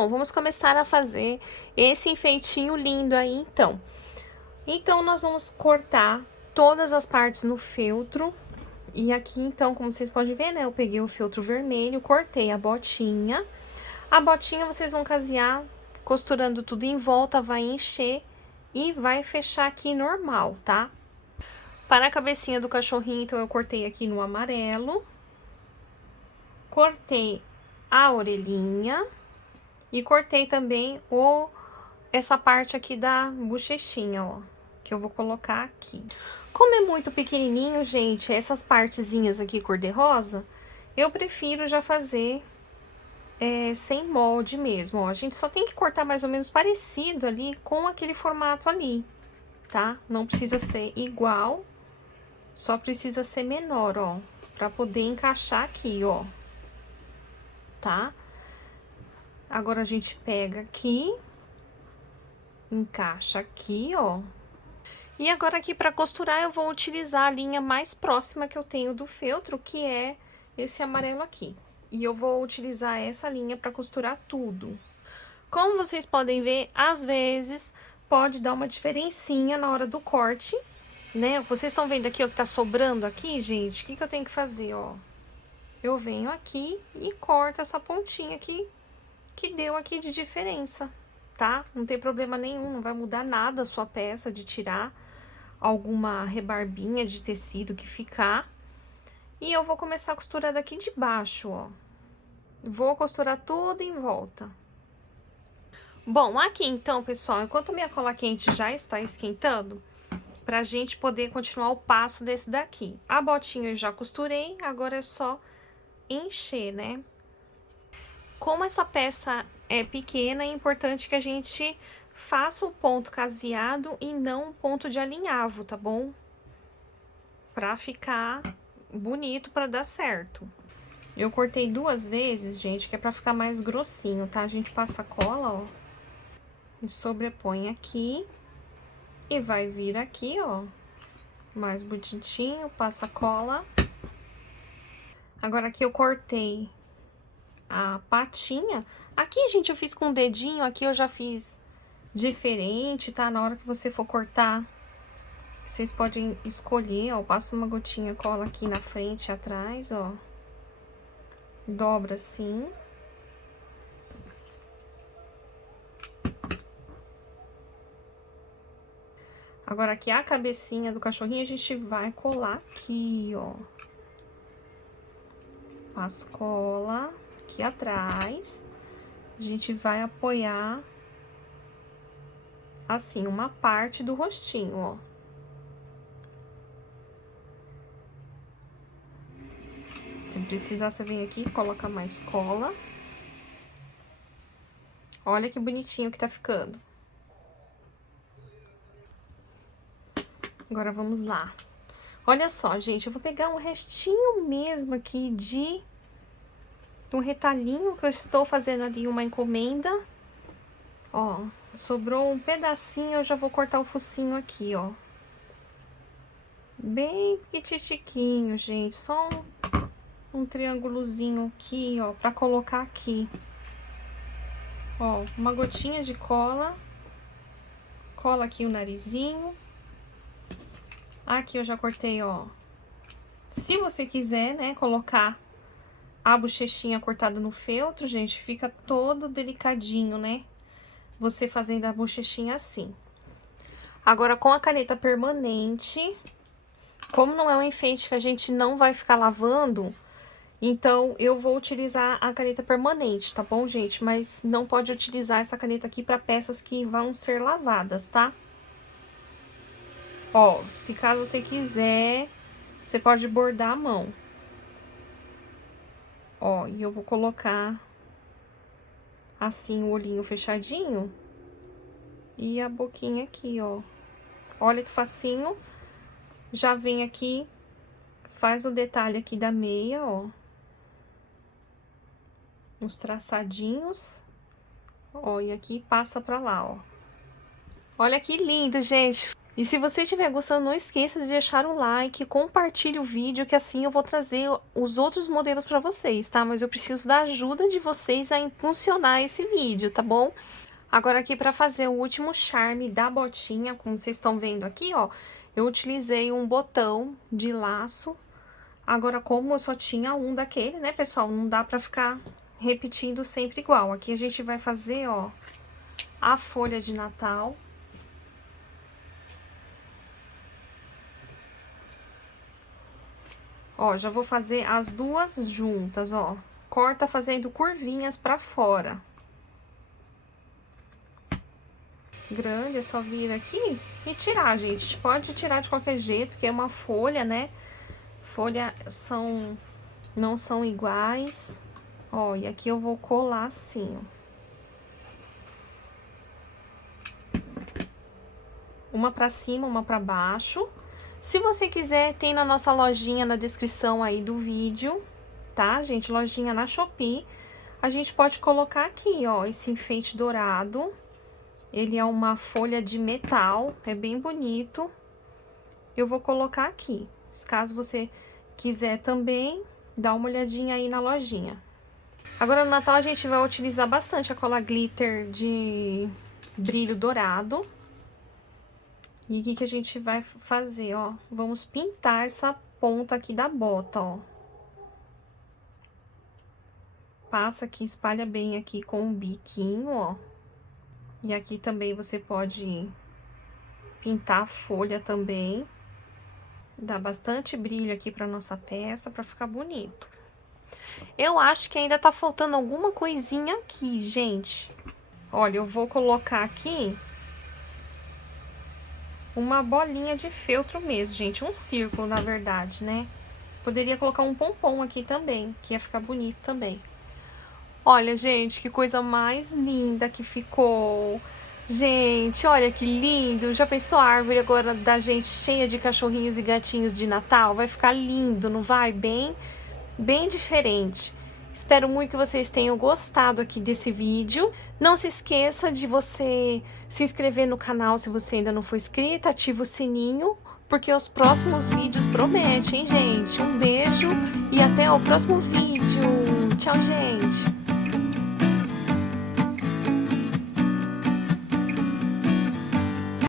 Bom, vamos começar a fazer esse enfeitinho lindo aí, então. Então, nós vamos cortar todas as partes no feltro. E aqui, então, como vocês podem ver, né, eu peguei o feltro vermelho, cortei a botinha. A botinha vocês vão casear, costurando tudo em volta, vai encher e vai fechar aqui normal, tá? Para a cabecinha do cachorrinho, então, eu cortei aqui no amarelo. Cortei a orelhinha. E cortei também essa parte aqui da bochechinha, ó, que eu vou colocar aqui. Como é muito pequenininho, gente, essas partezinhas aqui cor-de-rosa, eu prefiro já fazer sem molde mesmo, ó. A gente só tem que cortar mais ou menos parecido ali com aquele formato ali, tá? Não precisa ser igual, só precisa ser menor, ó, pra poder encaixar aqui, ó, tá? Agora, a gente pega aqui, encaixa aqui, ó. E agora aqui pra costurar eu vou utilizar a linha mais próxima que eu tenho do feltro, que é esse amarelo aqui. E eu vou utilizar essa linha pra costurar tudo. Como vocês podem ver, às vezes pode dar uma diferencinha na hora do corte, né? Vocês estão vendo aqui o que tá sobrando aqui, gente? O que que eu tenho que fazer, ó? Eu venho aqui e corto essa pontinha aqui, que deu aqui de diferença, tá? Não tem problema nenhum, não vai mudar nada a sua peça de tirar alguma rebarbinha de tecido que ficar. E eu vou começar a costurar daqui de baixo, ó. Vou costurar tudo em volta. Bom, aqui então, pessoal, enquanto minha cola quente já está esquentando, pra gente poder continuar o passo desse daqui. A botinha eu já costurei, agora é só encher, né? Como essa peça é pequena, é importante que a gente faça o ponto caseado e não o ponto de alinhavo, tá bom? Pra ficar bonito, pra dar certo. Eu cortei 2 vezes, gente, que é pra ficar mais grossinho, tá? A gente passa a cola, ó, e sobrepõe aqui. E vai vir aqui, ó, mais bonitinho, passa a cola. Agora, aqui eu cortei a patinha. Aqui, gente, eu fiz com o dedinho, aqui eu já fiz diferente, tá? Na hora que você for cortar, vocês podem escolher, ó, passa uma gotinha, cola aqui na frente e atrás, ó. Dobra assim. Agora, aqui a cabecinha do cachorrinho, a gente vai colar aqui, ó. Passo cola aqui atrás. A gente vai apoiar, assim, uma parte do rostinho, ó. Se precisar, você vem aqui e coloca mais cola. Olha que bonitinho que tá ficando. Agora, vamos lá. Olha só, gente, eu vou pegar um restinho mesmo aqui de um retalhinho que eu estou fazendo ali uma encomenda. Ó, sobrou um pedacinho, eu já vou cortar o focinho aqui, ó. Bem petitiquinho, gente, só um triângulozinho aqui, ó, pra colocar aqui. Ó, uma gotinha de cola. Cola aqui o narizinho. Aqui eu já cortei, ó. Se você quiser, né, colocar a bochechinha cortada no feltro, gente, fica todo delicadinho, né? Você fazendo a bochechinha assim. Agora, com a caneta permanente, como não é um enfeite que a gente não vai ficar lavando, então eu vou utilizar a caneta permanente, tá bom, gente? Mas não pode utilizar essa caneta aqui para peças que vão ser lavadas, tá? Ó, se caso você quiser, você pode bordar a mão. Ó, e eu vou colocar assim o olhinho fechadinho e a boquinha aqui, ó. Olha que facinho. Já vem aqui, faz o detalhe aqui da meia, ó. Uns traçadinhos. Ó, e aqui passa pra lá, ó. Olha que lindo, gente. E se você estiver gostando, não esqueça de deixar o like, compartilhe o vídeo, que assim eu vou trazer os outros modelos para vocês, tá? Mas eu preciso da ajuda de vocês a impulsionar esse vídeo, tá bom? Agora aqui para fazer o último charme da botinha, como vocês estão vendo aqui, ó, eu utilizei um botão de laço. Agora, como eu só tinha um daquele, né, pessoal, não dá pra ficar repetindo sempre igual. Aqui a gente vai fazer, ó, a folha de Natal. Ó, já vou fazer as duas juntas, ó. Corta fazendo curvinhas pra fora. Grande, é só vir aqui e tirar, gente. Pode tirar de qualquer jeito, porque é uma folha, né? Folha não são iguais. Ó, e aqui eu vou colar assim, ó. Uma pra cima, uma pra baixo. Se você quiser, tem na nossa lojinha na descrição aí do vídeo, tá, gente? Lojinha na Shopee. A gente pode colocar aqui, ó, esse enfeite dourado. Ele é uma folha de metal, é bem bonito. Eu vou colocar aqui. Caso você quiser também, dá uma olhadinha aí na lojinha. Agora no Natal a gente vai utilizar bastante a cola glitter de brilho dourado. E o que a gente vai fazer, ó? Vamos pintar essa ponta aqui da bota, ó. Passa aqui, espalha bem aqui com um biquinho, ó. E aqui também você pode pintar a folha também. Dá bastante brilho aqui pra nossa peça, pra ficar bonito. Eu acho que ainda tá faltando alguma coisinha aqui, gente. Olha, eu vou colocar aqui uma bolinha de feltro mesmo, gente. Um círculo, na verdade, né? Poderia colocar um pompom aqui também, que ia ficar bonito também. Olha, gente, que coisa mais linda que ficou. Gente, olha que lindo. Já pensou a árvore agora da gente cheia de cachorrinhos e gatinhos de Natal? Vai ficar lindo, não vai? Bem diferente. Espero muito que vocês tenham gostado aqui desse vídeo. Não se esqueça de você se inscrever no canal se você ainda não for inscrito, ativa o sininho, porque os próximos vídeos prometem, hein, gente? Um beijo e até o próximo vídeo. Tchau, gente!